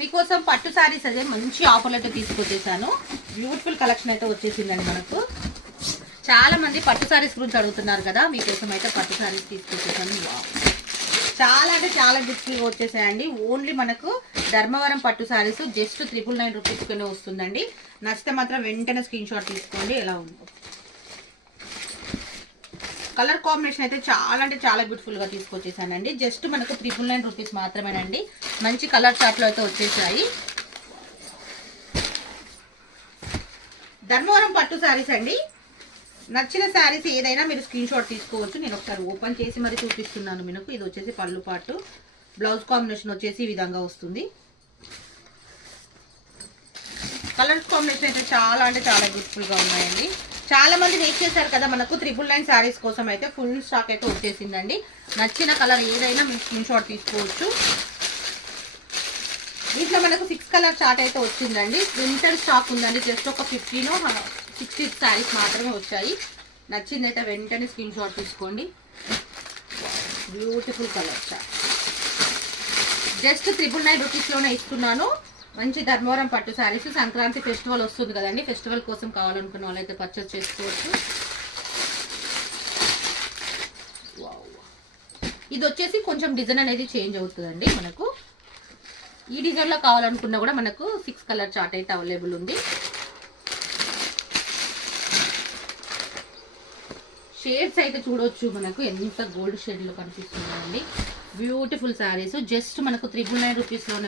మీకోసం పట్టు శారీస్ అదే మంచి ఆఫర్లు అయితే తీసుకొచ్చేసాను. బ్యూటిఫుల్ కలెక్షన్ అయితే వచ్చేసిందండి మనకు. చాలా మంది పట్టు శారీస్ గురించి అడుగుతున్నారు కదా, మీకోసం అయితే పట్టు శారీస్ తీసుకొచ్చేసాను. చాలా అంటే చాలా బ్యూటిఫుల్గా వచ్చేసాయండి. ఓన్లీ మనకు ధర్మవరం పట్టు శారీస్ జస్ట్ 999 రూపీస్లోనే వస్తుందండి. నచ్చితే మాత్రం వెంటనే స్క్రీన్ షాట్ తీసుకోండి. ఎలా ఉందో కలర్ కాంబినేషన్ అయితే చాలా అంటే చాలా బ్యూటిఫుల్గా తీసుకొచ్చేసానండి. జస్ట్ మనకు 999 రూపీస్ మాత్రమేనండి. మంచి కలర్ చార్ట్లో అయితే వచ్చేసాయి. ధర్మవరం పట్టు శారీస్ అండి. నచ్చిన శారీస్ ఏదైనా మీరు స్క్రీన్ షాట్ తీసుకోవచ్చు. నేను ఒకసారి ఓపెన్ చేసి మరి చూపిస్తున్నాను మీకు. ఇది వచ్చేసి పళ్ళు పాటు, బ్లౌజ్ కాంబినేషన్ వచ్చేసి ఈ విధంగా వస్తుంది. కలర్స్ కాంబినేషన్ అయితే చాలా అంటే చాలా బ్యూటిఫుల్గా ఉన్నాయండి. చాలా మంది వెయిట్ చేశారు కదా మనకు 999 శారీస్ కోసం. అయితే ఫుల్ స్టాక్ అయితే వచ్చేసిందండి. నచ్చిన కలర్ ఏదైనా మీరు స్క్రీన్ షాట్ తీసుకోవచ్చు. దీంట్లో మనకు 6 కలర్ చార్ట్ అయితే వచ్చిందండి. లిమిటెడ్ స్టాక్ ఉందండి. జస్ట్ ఒక 60 శారీస్ మాత్రమే వచ్చాయి. నచ్చిందైతే వెంటనే స్క్రీన్ షాట్ తీసుకోండి. బ్యూటిఫుల్ కలర్ చార్ట్ జస్ట్ 999 రూపీస్లోనే ఇస్తున్నాను. మంచి ధర్మవరం పట్టు శారీస్. సంక్రాంతి ఫెస్టివల్ వస్తుంది కదండి, ఫెస్టివల్ కోసం కావాలనుకున్న వాళ్ళైతే పర్చేస్ చేసుకోవచ్చు. ఇది వచ్చేసి కొంచెం డిజైన్ అనేది చేంజ్ అవుతుందండి మనకు. ఈ డిజైన్లో కావాలనుకున్నా కూడా మనకు 6 కలర్ చార్ట్ అయితే అవైలబుల్ ఉంది. షేడ్స్ అయితే చూడొచ్చు మనకు ఎంత గోల్డ్ షేడ్లో కనిపిస్తున్నాయండి. బ్యూటిఫుల్ శారీస్ జస్ట్ మనకు 999 రూపీస్లోనే